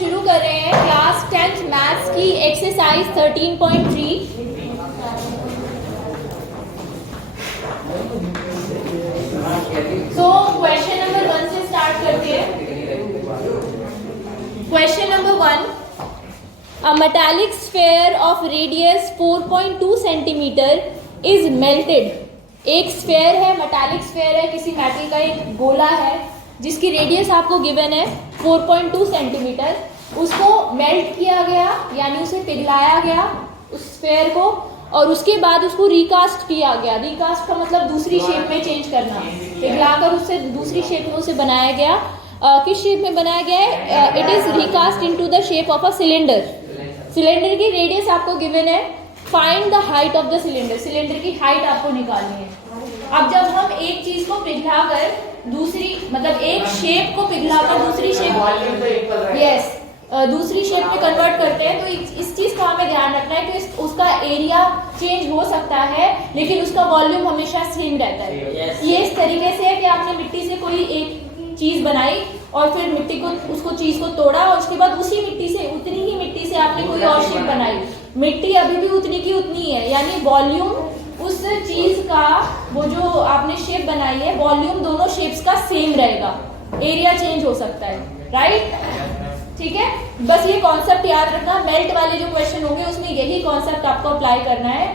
शुरू कर रहे हैं क्लास 10th मैथ्स की एक्सरसाइज 13.3। तो क्वेश्चन नंबर 1 से स्टार्ट करते हैं। Question number 1, a metallic sphere of radius 4.2 centimetre is melted. एक स्फेयर है, मेटालिक स्फेयर है, किसी मेटल का एक गोला है जिसकी रेडियस आपको गिवन है 4.2 सेंटीमीटर। उसको मेल्ट किया गया यानी उसे पिघलाया गया उस स्फेयर को, और उसके बाद उसको रिकास्ट किया गया। रिकास्ट का मतलब दूसरी शेप में चेंज करना, पिघलाकर उससे दूसरी शेप में उसे बनाया गया। किस शेप में बनाया गया है? It is recast into the shape of a cylinder. Cylinder की रेडियस आपको गिवन है, find the height of the cylinder. Cylinder की हाइट आपको निकालनी है। अब जब हम एक चीज को पिघलाकर दूसरी, मतलब एक शेप को पिघलाकर दूसरी शेप, दूसरी शेप में कन्वर्ट करते हैं, तो इस चीज का हमें ध्यान रखना है कि उसका एरिया चेंज हो सकता है लेकिन उसका वॉल्यूम हमेशा सेम रहता है। ये इस तरीके से है कि आपने मिट्टी से कोई एक चीज बनाई और फिर मिट्टी को, उसको चीज को तोड़ा और उसके बाद उसी मिट्टी से, उतनी ही मिट्टी से आपने कोई और शेप बनाई। मिट्टी अभी भी उतनी की उतनी है, यानी वॉल्यूम उस चीज का, वो जो आपने शेप बनाई है, वॉल्यूम दोनों शेप्स का सेम रहेगा, एरिया चेंज हो सकता है। राइट, ठीक है। बस ये कॉन्सेप्ट याद रखना। मेल्ट वाले जो क्वेश्चन होंगे उसमें यही कॉन्सेप्ट आपको अप्लाई करना है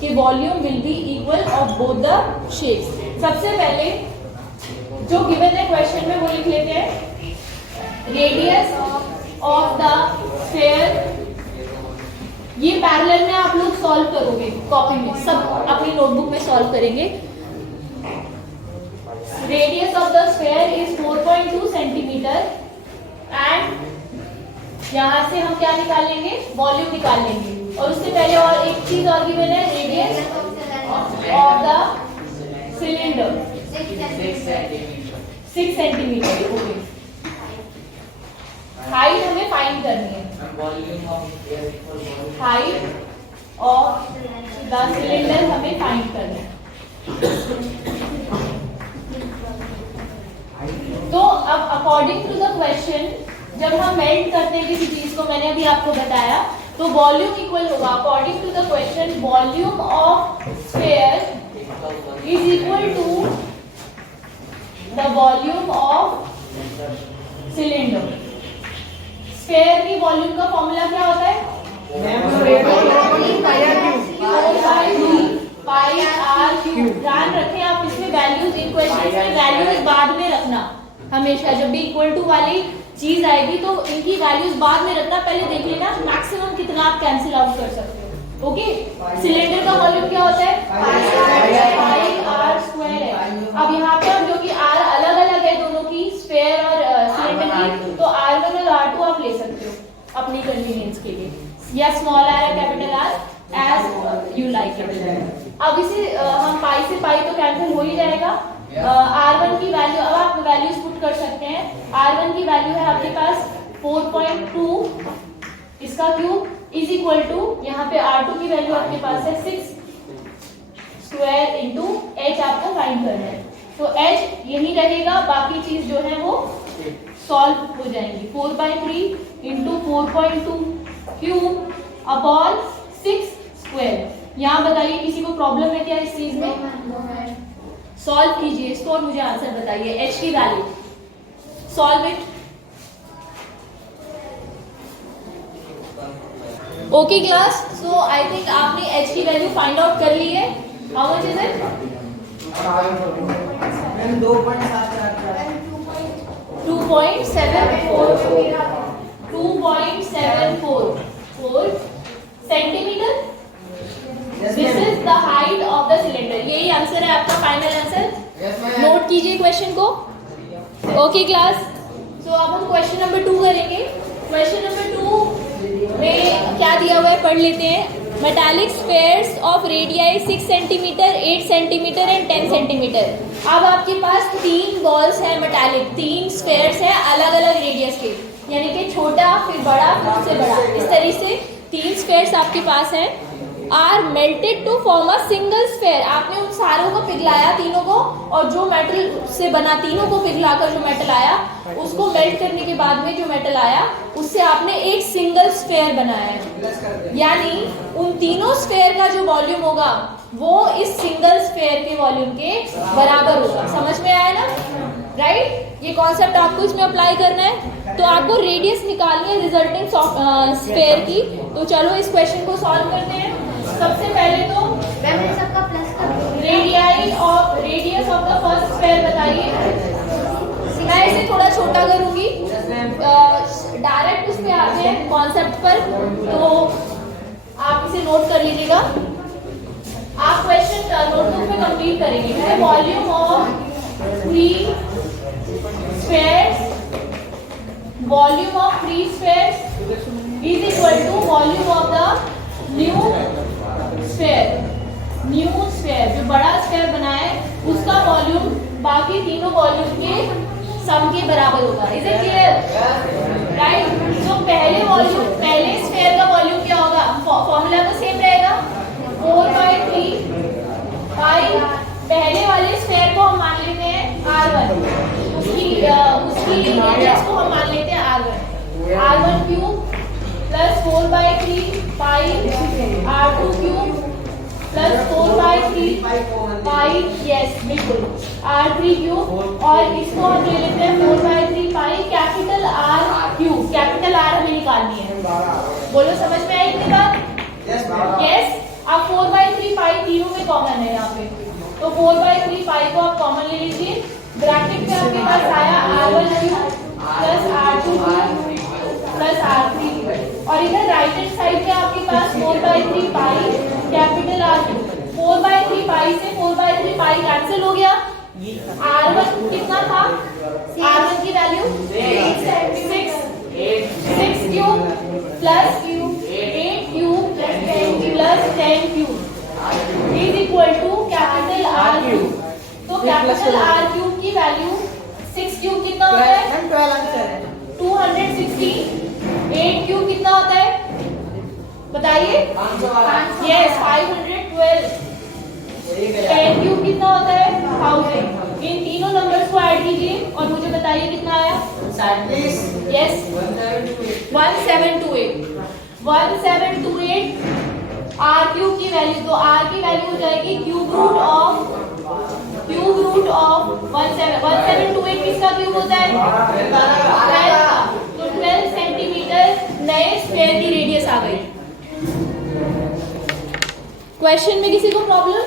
कि volume will be equal of both the shapes. सबसे पहले जो गिवन है क्वेश्चन में वो लिख लेते हैं, रेडियस ऑफ द स्फीयर। ये पैरेलल में आप लोग सॉल्व करोगे कॉपी में, सब अपनी नोटबुक में सॉल्व करेंगे। Radius of the sphere is 4.2 centimetre and यहां से हम क्या निकालेंगे? वॉल्यूम निकालेंगे। और उससे पहले और एक चीज और गिवन है, radius of the cylinder 6 centimetre. Okay, height हमें फाइंड करनी है। हाइट ऑफ द सिलेंडर हमें फाइंड करना है। तो अब अकॉर्डिंग टू द क्वेश्चन, जब हम मेल्ट करते हैं किसी चीज को, मैंने अभी आपको बताया, तो वॉल्यूम इक्वल होगा, according to the question, volume of sphere is equal to the volume of cylinder. Sphere की वॉल्यूम का फॉर्मूला क्या होता है? Pi are cube. ध्यान रखें आप, इसमें वैल्यूज, इन क्वेश्चंस में वैल्यूज बाद में रखना हमेशा। जब भी इक्वल टू वाली चीज आएगी तो इनकी वैल्यूज बाद में रखना, पहले देख लेना मैक्सिमम कितना आप कैंसिल आउट कर सकते हो। ओके, सिलेंडर का वॉल्यूम क्या होता है? पाई आर स्क्वायर है। अब यहाँ पे हम, जो कि आर अलग अलग है दोनों की, स्फीयर और सिलेंडर की, तो R1 और R2 आप ले सकते हो अपनी कन्वीनियंस के लिए, या स्मॉल आर या capital R, as you like it. अब इसे हम पाई से पाई तो कैंसिल हो ही जाएगा। R1 की वैल्यू, अब आप वैल्यूज पुट कर सकते हैं। R1 की वैल्यू है आपके पास 4.2, इसका क्यूब इज इक्वल टू, यहाँ पे R2 की वैल्यू आपके पास है 6 स्क्वायर इंटू H आपको फाइंड करना है। तो H यही रहेगा, बाकी चीज जो है वो सॉल्व हो जाएंगी। 4/3 इंटू 4.2 क्यूब अपॉन 6 स्क्वायर। यहाँ बताइए किसी को प्रॉब्लम है क्या इस चीज में? सॉल्व कीजिए इसको और मुझे आंसर बताइए। H की value, solve it. Okay class, so I think आपने H की वैल्यू फाइंड आउट कर ली है। How much is it? 2.74 centimetre. This is the height of the cylinder. यही आंसर है आपका, फाइनल आंसर। नोट कीजिए क्वेश्चन को। ओके क्लास, सो अब हम क्वेश्चन नंबर 2 करेंगे। क्वेश्चन नंबर 2 में क्या दिया हुआ है पढ़ लेते हैं। Metallic spheres of radii 6 centimetre, 8 centimetre and 10 centimetre. अब आपके पास 3 बॉल्स हैं मेटालिक, 3 स्फीयर्स हैं अलग अलग रेडियस के, यानी कि छोटा फिर बड़ा फिर उससे बड़ा, इस तरह से 3 स्फीयर्स आपके पास हैं। Are melted to form a single sphere. आपने उन सारों को पिघलाया तीनों को, और जो मेटल से बना तीनों को पिघलाकर जो मेटल आया उसको मेल्ट करने के बाद में जो मेटल आया उससे आपने एक सिंगल स्फेयर बनाया। यानी उन तीनों स्फेयर का जो वॉल्यूम होगा वो इस सिंगल स्फेयर के वॉल्यूम के बराबर होगा। समझ में आया ना? राइट, ये कॉन्सेप्ट आपको इसमें अप्लाई करना है। तो आपको रेडियस निकालनी है रिजल्टिंग स्फेयर की। तो चलो इस क्वेश्चन को सॉल्व करते हैं। सबसे पहले तो सबका प्लस कर radius of the first sphere बताइए। मैं इसे थोड़ा छोटा करूंगी, डायरेक्ट उस पे आते हैं कॉन्सेप्ट पर, तो आप इसे नोट कर लीजिएगा। आप क्वेश्चन नोटबुक में कंप्लीट करेंगे। Volume of three spheres, volume of three spheres is equal to volume of the new sphere. New sphere जो बड़ा स्फेयर बना है उसका वॉल्यूम बाकी तीनों वॉल्यूम के सम के बराबर होगा। Is it clear? राइट। तो पहले स्फेयर का वॉल्यूम क्या होगा? फॉर्मूला तो सेम रहेगा, 4/3 पाई। पहले वाले स्फेयर को हम मान लेते हैं R1, उसकी रेडियस को हम मान लेते हैं R1, R1 क्यूब प्लस 4/3 पाई R2 क्यूब प्लस 4/3 पाई, यस बिल्कुल, R3 क्यूब, और इसको हम ले लेते हैं 4/3 pi capital R cube. Capital R हमें निकालनी है। बोलो समझ में आई इतनी बात? यस। अब 4/3 पाई तीनों में कॉमन है यहाँ पे, तो 4/3 पाई को आप कॉमन ले लीजिए। ब्रैकेट में आपके पास आया R1 cube plus R2 cube plus R3, और इधर राइट हैंड साइड पे आपके पास 4/3 पाई कैपिटल R क्यूब। 4/3 पाई से 4/3 पाई कैंसिल हो गया। R1 कितना था? R1 की value 6 cube plus 8 cube plus 10 cube is equal to capital R cube. तो कैपिटल R क्यूब की वैल्यू 6 क्यूब कितना होता है? 216। 8 क्यूब कितना होता है बताइए? यस 512। 10 क्यूब कितना होता है? 1000। इन तीनों नंबर्स को ऐड कीजिए और मुझे बताइए कितना आया? यस 1728। 1728 R क्यूब की वैल्यू, तो R की वैल्यू हो जाएगी क्यूब रूट ऑफ 1728 किसका क्यूब होता है? 12 का। तो 12 सेंटीमीटर नए स्फेयर की रेडियस आ गई। क्वेश्चन में किसी को प्रॉब्लम?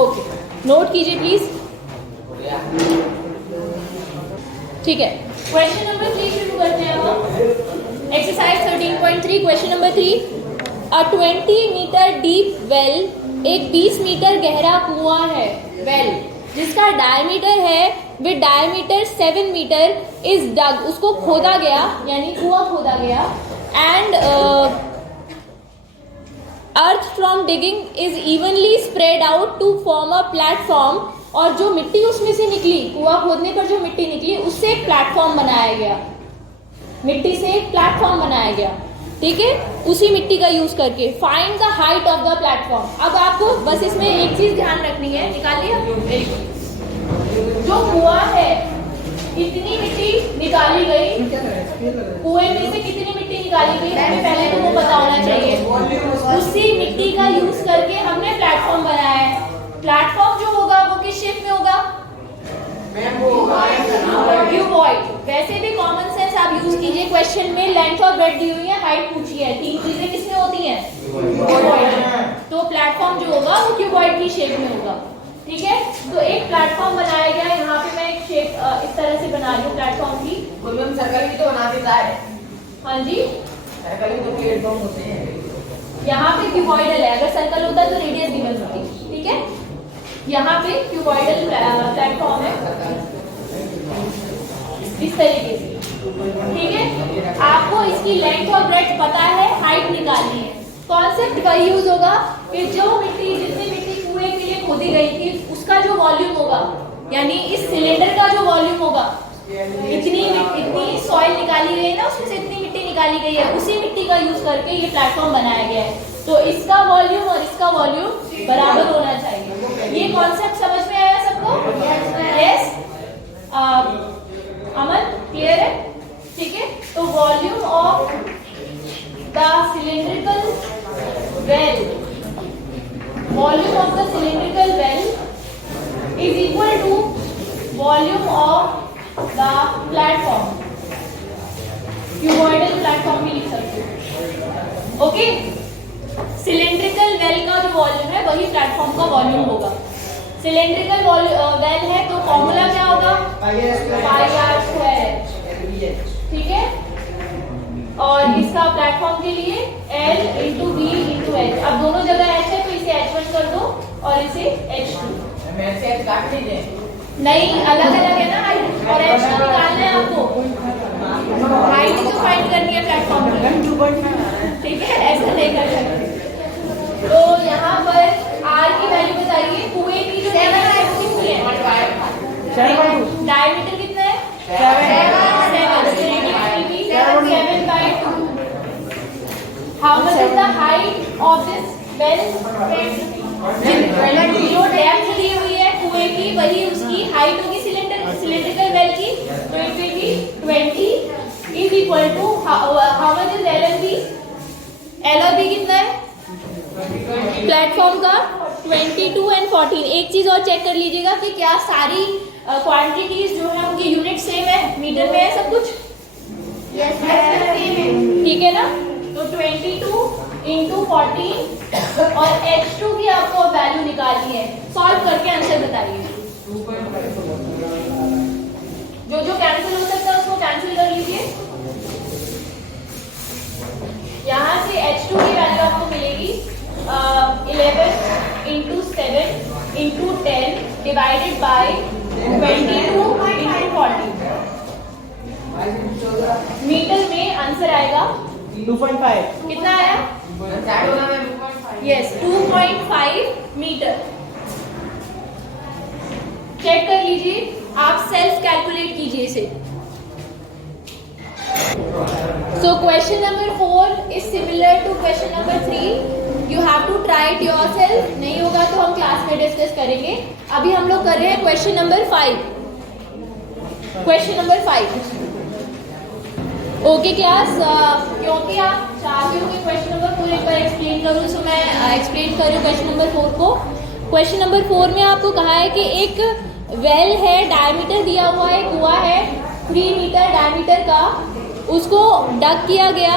ओके, नोट कीजिए प्लीज। ठीक है, क्वेश्चन नंबर 3 शुरू करते हैं हम। Exercise 13.3 question number 3। अ 20 मीटर डीप वेल, एक 20 मीटर गहरा कुआं है, वेल जिसका डायमीटर है with diameter 7 metre is dug, उसको खोदा गया यानी कुआं खोदा गया, and earth from digging is evenly spread out to form a platform, और जो मिट्टी उसमें से निकली, कुआं खोदने पर जो मिट्टी निकली उससे एक प्लेटफॉर्म बनाया गया, मिट्टी से एक प्लेटफॉर्म बनाया गया। ठीक है, उसी मिट्टी का यूज करके find the height of the platform. अब आपको बस इसमें एक चीज ध्यान रखनी है, निकाल लिया? Very good. जो कुआं है कितनी मिट्टी निकाली गई, कुएं में से कितनी मिट्टी निकाली गई हमें पहले तो वो पता होना चाहिए। उसी मिट्टी का यूज करके हमने प्लेटफॉर्म बनाया है। प्लेटफॉर्म जो होगा वो किस शेप में होगा? क्यूबॉइड। वैसे भी कॉमन सेंस आप यूज कीजिए, क्वेश्चन में लेंथ और ब्रेड्थ दी हुई है, हाइट पूछी है, तीन चीजें किसमें होती हैं? क्यूबॉइड। तो प्लेटफॉर्म जो होगा वो क्यूबॉइड की शेप में होगा। ठीक है, तो एक प्लेटफॉर्म बनाया गया। यहाँ पे मैं एक शेप इस तरह से बना रही हूँ प्लेटफॉर्म की। कोई हम सर्कल भी तो बना देता है। हाँ जी, सर्कल भी तो प्लेटफॉर्म होते हैं। यहाँ पे क्यूबॉइडल है, अगर सर्कल होता तो रेडियस गिवन होती। ठीक है, यहाँ पे क्यूबॉइडल प्लेटफॉर्म है इस तरीके से। ठीक है, आपको इसकी लेंथ और ब्रेड्थ पता है, हाइट निकालनी है। कॉन्सेप्ट वही यूज होगा कि जो मिट्टी, जितनी मिट्टी कुएं के लिए खोदी गई थी उसका जो वॉल्यूम होगा, यानी इस सिलेंडर का जो वॉल्यूम होगा, इतनी सॉइल निकाली गई है ना, उसमें से इतनी मिट्टी निकाली गई है, उसी मिट्टी का यूज करके ये प्लेटफॉर्म बनाया गया है। तो इसका वॉल्यूम और इसका वॉल्यूम बराबर होना चाहिए। ये कॉन्सेप्ट समझ में आया सबको? यस। अमन क्लियर है? ठीक है। तो volume of the cylindrical well, volume of the cylindrical well is equal to volume of the platform. Cuboidal platform भी लिख सकते हो। ओके, सिलेंड्रिकल वेल का जो वॉल्यूम है वही प्लेटफॉर्म का वॉल्यूम होगा। सिलेंड्रिकल वेल है तो फॉर्मूला क्या होगा? पाई आर स्क्वायर, ठीक है। और इसका प्लेटफॉर्म के लिए L into V into H. अब दोनों जगह H है तो इसे H1 कर दो और इसे H2। नहीं, अलग अलग है ना हाइट, और H तो निकालना है आपको। हाइट तो फाइंड करनी है प्लेटफॉर्म की, ठीक है, ऐसा नहीं कर सकते। तो यहाँ पर R की वैल्यू बताइए। कुएं की जो कितनी है? डायमीटर कितना है? 7/2। How much is the height of this well? जो डेप्थ दी हुई है कुएं की वही उसकी हाइट होगी सिलेंड्रिकल वेल की, तो it will be 20 is equal to how much is L और बी? एल और बी कितना है प्लेटफॉर्म का? 22 एंड 14। एक चीज और चेक कर लीजिएगा कि क्या सारी क्वांटिटीज जो है उनके यूनिट सेम है, मीटर में है सब कुछ? ठीक है ना। तो 22 इंटू 14 और H2 की आपको वैल्यू निकालनी है। सॉल्व करके आंसर बताइए। जो जो कैंसिल हो सकता है उसको कैंसिल कर लीजिए। यहाँ से H2 की वैल्यू आपको मिलेगी 11 into 7 into 10 divided by 22 into 40। Metre में आंसर आएगा 2.5। कितना आया? Yes, 2.5 metre. चेक कर लीजिए, आप सेल्फ कैलकुलेट कीजिए इसे। So question number 4 is similar to question number 3। You have to try it yourself. नहीं होगा तो हम क्लास में डिस्कस करेंगे। अभी हम लोग कर रहे हैं question number 5। Question number 5। Okay class, क्योंकि आप चाहते हो कि क्वेश्चन नंबर 4 एक बार एक्सप्लेन करूँ, सो मैं एक्सप्लेन कर रही हूँ क्वेश्चन नंबर 4 को। क्वेश्चन नंबर 4 में आपको कहा है कि एक वेल है, डायमीटर दिया हुआ है, कुआं है 3 मीटर डायमीटर का, उसको डग किया गया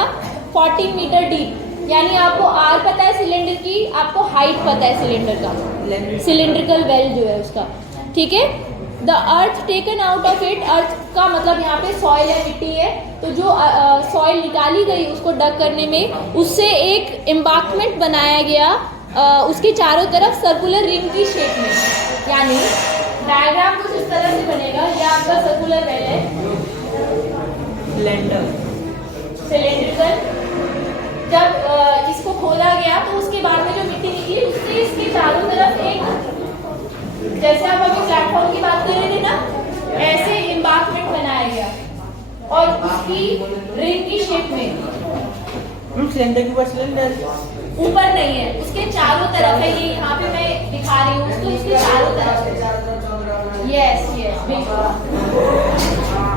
14 मीटर डीप। यानी आपको आर पता है सिलेंडर की, आपको हाइट पता है सिलेंडर का, सिलेंड्रिकल वेल जो है उसका, ठीक है। The earth taken out of it, earth का मतलब यहाँ पे सॉइल है, मिट्टी है, तो जो सॉइल निकाली गई उसको डग करने में, उससे एक एम्बार्कमेंट बनाया गया उसके चारों तरफ सर्कुलर रिंग की शेप में। यानी डायग्राम कुछ इस तरह से बनेगा। ये आपका सर्कुलर वेल है, सिलेंड्रिकल। जब इसको खोदा गया तो उसके बाद में जो मिट्टी निकली उससे इसके चारों तरफ एक, जैसे आप अभी प्लेटफॉर्म की बात कर रहे थे ना, ऐसे एम्बार्कमेंट बनाया गया और उसकी रिंग की शेप में। सिलेंडर के ऊपर सिलेंडर ऊपर नहीं है, उसके चारों तरफ है। ये यहाँ पे मैं दिखा रही हूँ उसको, उसके चारों तरफ। यस यस,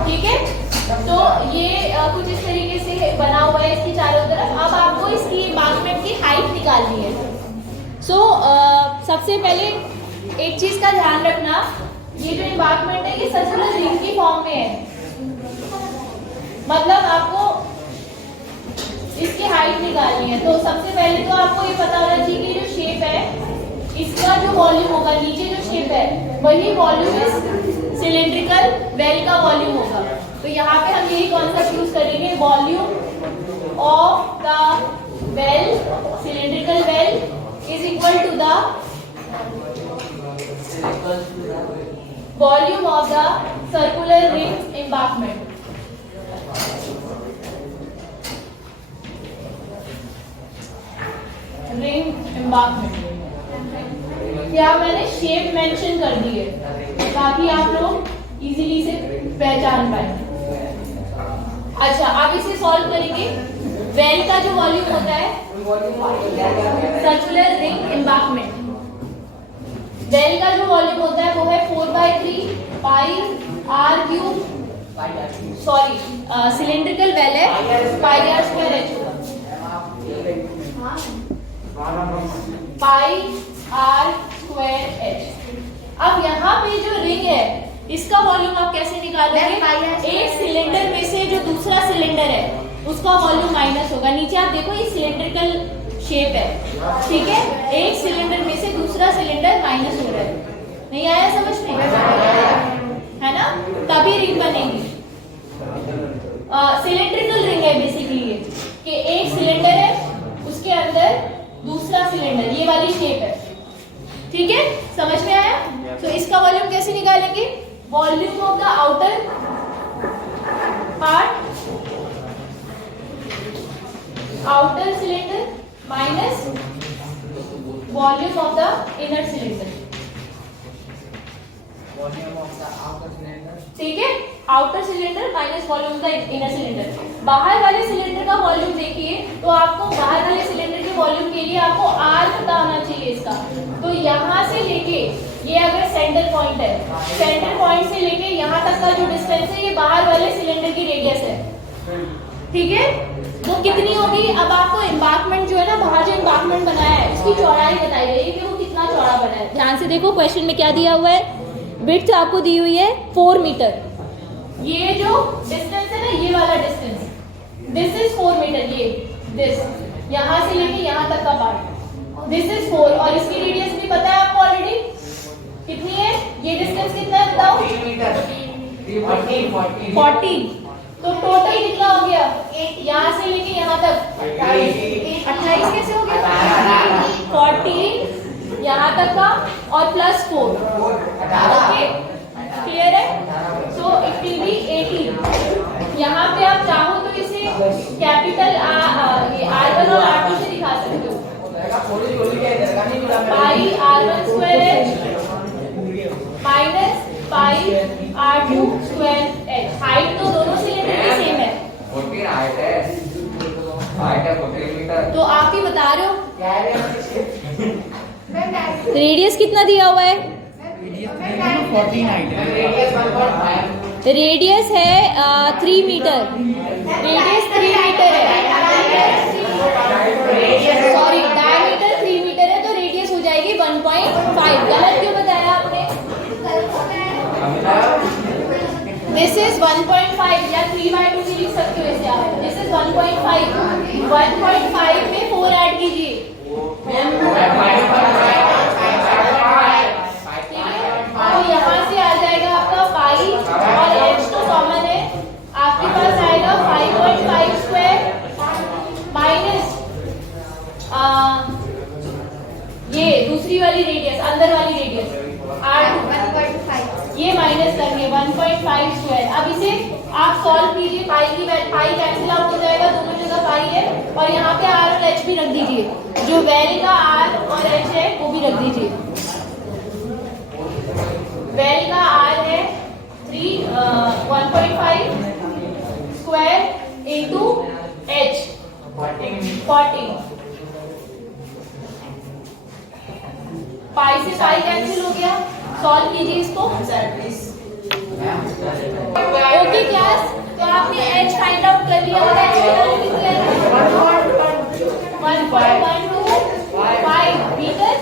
ठीक है। तो ये कुछ इस तरीके से बना हुआ है इसकी चारों तरफ। अब आपको इसकी एम्बार्कमेंट की हाइट निकालनी है। सो सबसे पहले एक चीज का ध्यान रखना, ये जो एम्बार्कमेंट है ये सर्कुलर रिंग की फॉर्म में है। मतलब आपको इसकी हाइट निकालनी है। तो सबसे पहले तो आपको ये पता होना चाहिए कि जो शेप है इसका जो वॉल्यूम होगा, नीचे जो शेप है वही वॉल्यूम इस सिलेंड्रिकल वेल का वॉल्यूम होगा। तो यहाँ पे हम यही कॉन्सेप्ट यूज करेंगे, volume of the well, cylindrical well is equal to the volume of the circular ring embankment. Ring embankment क्या मैंने शेप मेंशन कर दी है ताकि आप लोग इजीली इसे पहचान पाए। अच्छा, अब इसे सॉल्व करेंगे। वेल का जो वॉल्यूम होता है सर्कुलर रिंग एम्बार्कमेंट। वेल का जो वॉल्यूम होता है वो है 4/3 pi are cube, sorry cylindrical well है पाई आर स्क्वायर एच होगा, पाई आर स्क्वायर एच। अब यहाँ पे जो रिंग है इसका वॉल्यूम आप कैसे निकालोगे? एक सिलेंडर में से जो दूसरा सिलेंडर है उसका वॉल्यूम माइनस होगा। नीचे आप देखो ये सिलेंड्रिकल शेप है, ठीक है, एक सिलेंडर में से दूसरा सिलेंडर माइनस हो रहा है। नहीं आया समझ में? है ना, तभी रिंग बनेगी। सिलेंड्रिकल रिंग है बेसिकली ये, कि एक सिलेंडर है उसके अंदर दूसरा सिलेंडर, ये वाली शेप है, ठीक है, समझ में आया? तो इसका वॉल्यूम कैसे निकालेंगे? Volume of the outer part, outer cylinder minus volume of the inner cylinder, ठीक है, outer cylinder minus volume of the inner cylinder. बाहर वाले सिलेंडर का वॉल्यूम देखिए तो आपको बाहर वाले सिलेंडर के वॉल्यूम के लिए आपको आर पता होना चाहिए इसका। तो यहाँ से लेके ये अगर सेंटर पॉइंट है, सेंटर पॉइंट से लेके यहाँ तक का जो डिस्टेंस है ये बाहर वाले सिलेंडर की रेडियस है, ठीक है, वो कितनी होगी? अब आपको एम्बार्कमेंट जो है ना, बाहर जो एम्बार्कमेंट बनाया है उसकी चौड़ाई बताई गई है कि वो कितना चौड़ा बना है। ध्यान से देखो क्वेश्चन में क्या दिया हुआ है, विड्थ आपको दी हुई है 4 मीटर। ये जो डिस्टेंस है ना, ये वाला डिस्टेंस, दिस इज 4 मीटर, ये दिस यहाँ से लेके यहाँ तक का पार्ट, दिस इज 4, और इसकी रेडियस भी पता है आपको ऑलरेडी कितनी है? ये डिस्टेंस कितना है बताओ? 40। तो टोटल कितना हो गया? यहाँ से लेके यहाँ तक 28 कैसे हो गया? 40 यहाँ तक का और प्लस 4, ओके, क्लियर है? So it will B 80। यहाँ पे आप चाहो तो इसे कैपिटल R1 और R2 से दिखा सकते हो, पाई R1 square H minus pi R2 square H. Height तो दोनों सिलेंडर की सेम है, 14 हाइट है, हाइट है 14 मीटर। तो आप ही बता रहे हो रेडियस कितना दिया हुआ है? रेडियस है 3 मीटर, रेडियस 3 मीटर है, सॉरी डायमीटर 3 मीटर है, तो रेडियस हो जाएगी 1.5। गलत क्यों बताया आपने? दिस इज 1.5 या 3/2 भी लिख सकते हो इसे आप, दिस इज 1.5, 1.5 में 4 ऐड कीजिए, तो यहाँ से आ जाएगा आपका पाई और एच तो कॉमन है, आपके पास आएगा 5.5 स्क्वायर माइनस ये दूसरी वाली रेडियस, अंदर वाली रेडियस R2, 1.5, ये माइनस करके 1.5 स्क्वायर। अब इसे आप सॉल्व कीजिए, पाई की पाई कैंसिल आउट हो जाएगा, दोनों जगह पाई है, और यहाँ पे R और H भी रख दीजिए, जो वेल का R और H है वो भी रख दीजिए। वेल का R है 1.5 स्क्वायर इंटू H 40, पाई से पाई कैंसिल हो गया, सॉल्व कीजिए इसको। ओके क्लास, तो आपने H फाइंड आउट कर लिया और H की वैल्यू कितनी है? 1.125 मीटर।